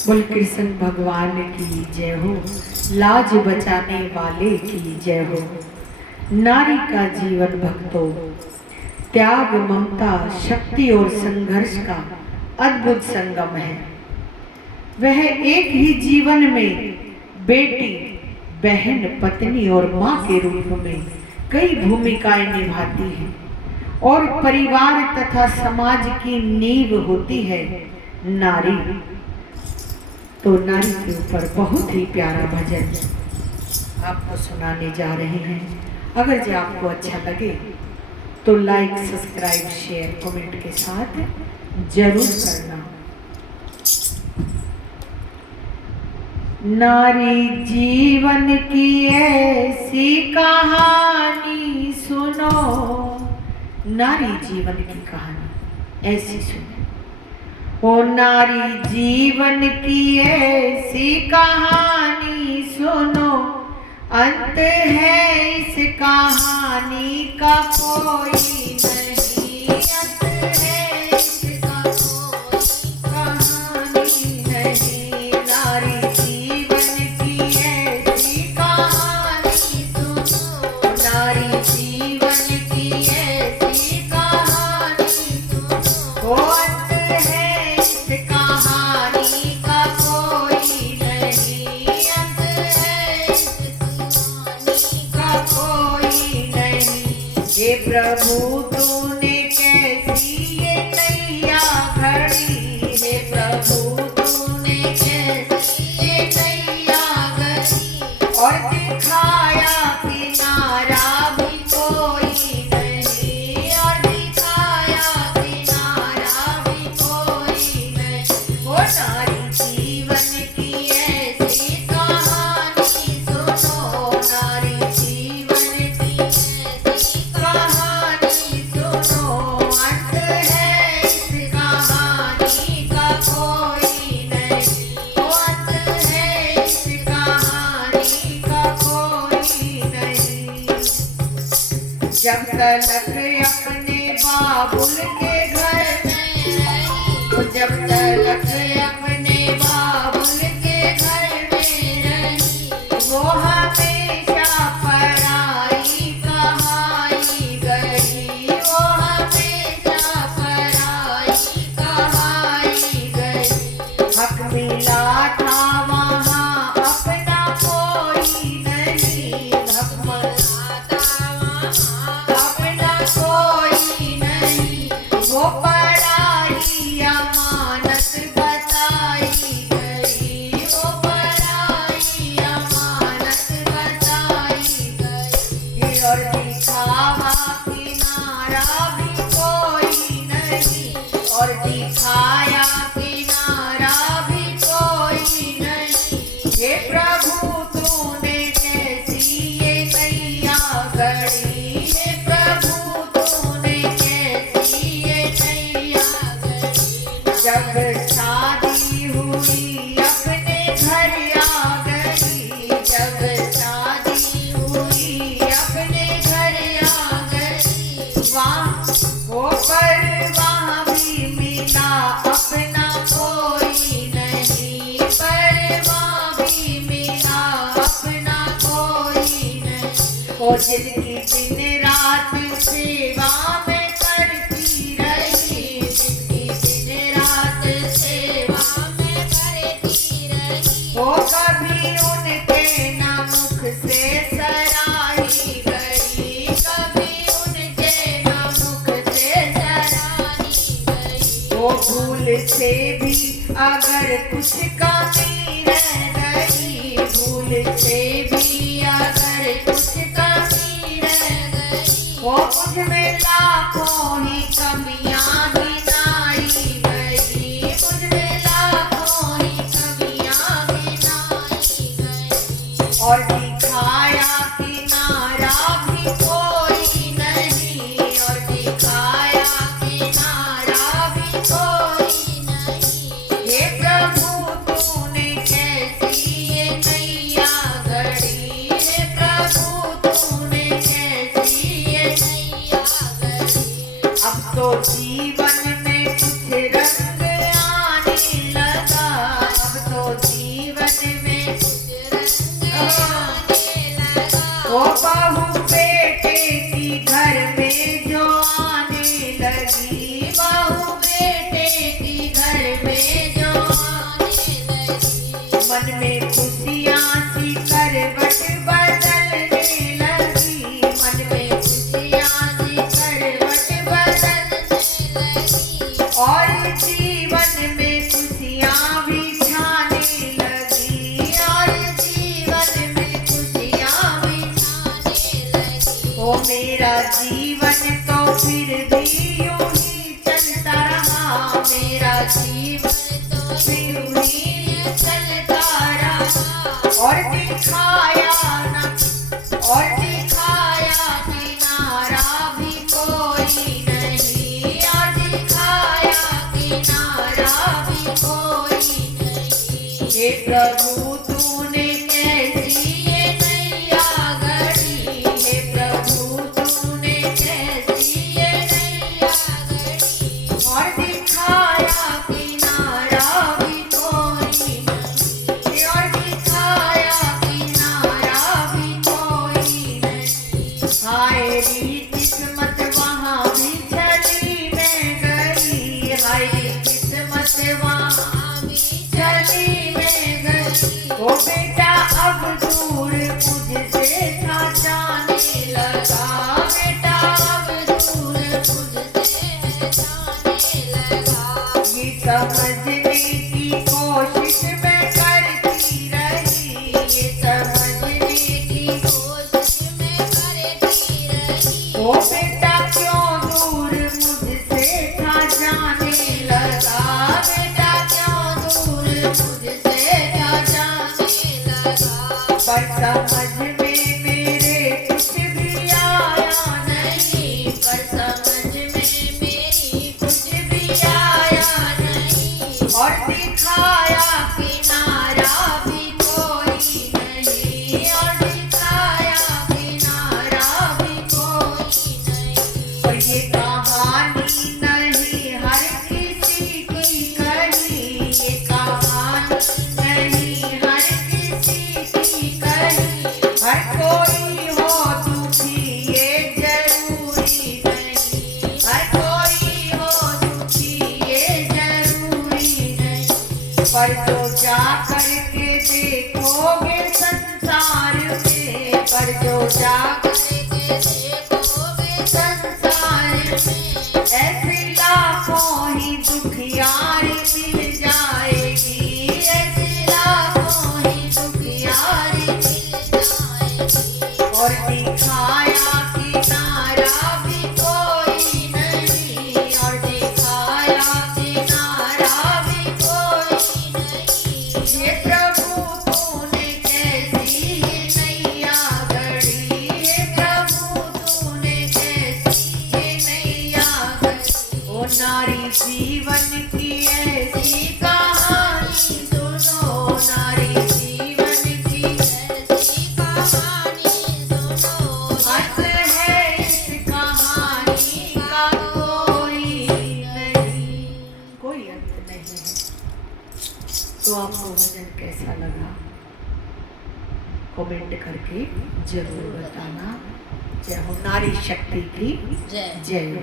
बोल कृष्ण भगवान की जय हो, लाज बचाने वाले की जय हो। नारी का जीवन भक्तों त्याग, ममता, शक्ति और संघर्ष का अद्भुत संगम है। वह एक ही जीवन में बेटी, बहन, पत्नी और माँ के रूप में कई भूमिकाएं निभाती है और परिवार तथा समाज की नींव होती है नारी। तो नारी के ऊपर बहुत ही प्यारा भजन आपको सुनाने जा रहे हैं। अगर जो आपको अच्छा लगे तो लाइक, सब्सक्राइब, शेयर, कमेंट के साथ जरूर करना। नारी जीवन की ऐसी कहानी सुनो, नारी जीवन की कहानी ऐसी सुनो। ओ नारी जीवन की ऐसी कहानी सुनो, अंत है इस कहानी का कोई नहीं, अंत है इसका कोई कहानी नहीं। नारी जीवन की ऐसी कहानी सुनो, नारी जीवन की ऐसी कहानी सुनो, अंत है कहानी का कोई नहीं, अंत है इस कहानी का कोई नहीं। हे प्रभु तूने कैसी ये नैया घड़ी, हे प्रभु तूने कैसी ये नैया घड़ी, और दिखाया किनारा भी कोई नहीं, और दिखाया किनारा भी कोई नहीं। ओ नारी जीवन की ऐसी कहानी सुनो, नारी जीवन की ऐसी कहानी सुनो, अंत है इस कहानी का कोई नहीं, ओ अंत है इस कहानी का कोई नहीं। जब तलक अपने बाबुल के घर में रही, तो जब तलक अपने बाबुल के घर में रही, वो हमेशा पराई कहाई गई, वो हमेशा पराई कहाई गई। हक मिला था वहाँ अपना कोई नहीं, हक मिला था वहाँ अपना कोई नहीं, वो पराई अमानत बताई गई, वो पराई अमानत बताई गई। और दिखावा किनारा भी कोई नहीं, और दिखाया किनारा भी कोई नहीं। हे प्रभु तूने कैसी ये नैया घड़ी, हे प्रभु तूने कैसी ये नैया घड़ी। जब शादी हुई अपने घर आ गई, जब शादी हुई अपने घर आ गई, वहाँ भी मिला अपना कोई नहीं, पर वहाँ भी मिला अपना कोई नहीं। ओ जिनकी दिन रात सेवा में करती रही, जिनकी दिन रात सेवा में करती रही, वो कभी उनके ना मुख से सराही गई, कभी उनके ना मुख से सराही गई। वो भूल से भी अगर कुछ कमी रह गई, भूल से भी अगर कुछ कमी रह गई, वो मुझमें लाखों ही कमियां गिनाई गई, मुझमें लाखों ही कमियां गिनाई गई। और दिखाया किनारा भी कोई नहीं, और दिखाया किनारा भी कोई नहीं। हे प्रभु तूने कैसी हे प्रभु तूने कैसी ये नैया गढ़ी, हे प्रभु तूने कैसी ये नैया गढ़ी, और दिखाया किनारा भी कोई नहीं, और दिखाया किनारा भी कोई नहीं। हाय री किस्मत वहाँ भी चली मैं गई, हाय किस्मत वहाँ भी चली मैं गई। ओ बेटा अब दूर मुझसे था जाने लगा, बेटा अब दूर मुझसे है जाने लगा। ये समझने की कोशिश मैं करती रही, ये समझने की कोशिश मैं करती रही। ओ बेटा क्यों दूर मुझसे था जाने लगा, बेटा क्यों दूर मुझसे था जाने लगा। पर समझ में मेरे कुछ भी आया नहीं, पर समझ में मेरी कुछ भी आया नहीं, और दिखाया किनारा भी कोई नहीं, और दिखाया किनारा भी कोई नहीं। और ये कहानी नहीं हर किसी की कही, ये कहानी नहीं हर किसी की कही, हर कोई हो दुखी ये जरूरी नहीं, हर कोई हो दुखी ये जरूरी नहीं। पर जो जा करके देखोगे संसार में, पर जो जा करके देखोगे संसार में, ऐसी लाखों ही दुखियारी मिल जाएगी, ऐसी लाखों ही दुखियारी मिल जाएगी। और दिखाया किनारा भी कोई नहीं, और दिखाया किनारा भी कोई नहीं। हे प्रभु तूने कैसी ये नैया गढ़ी, हे प्रभु तूने कैसी ये नैया गढ़ी। ओ नारी जीवन की ऐसी कहानी सुनो, नारी जीवन की ऐसी कहानी सुनो, अंत है इस कहानी का कोई नहीं, कोई अंत नहीं है। तो आपको भजन कैसा लगा कमेंट करके जरूर बताना। जय हो नारी शक्ति की जय। जय हो।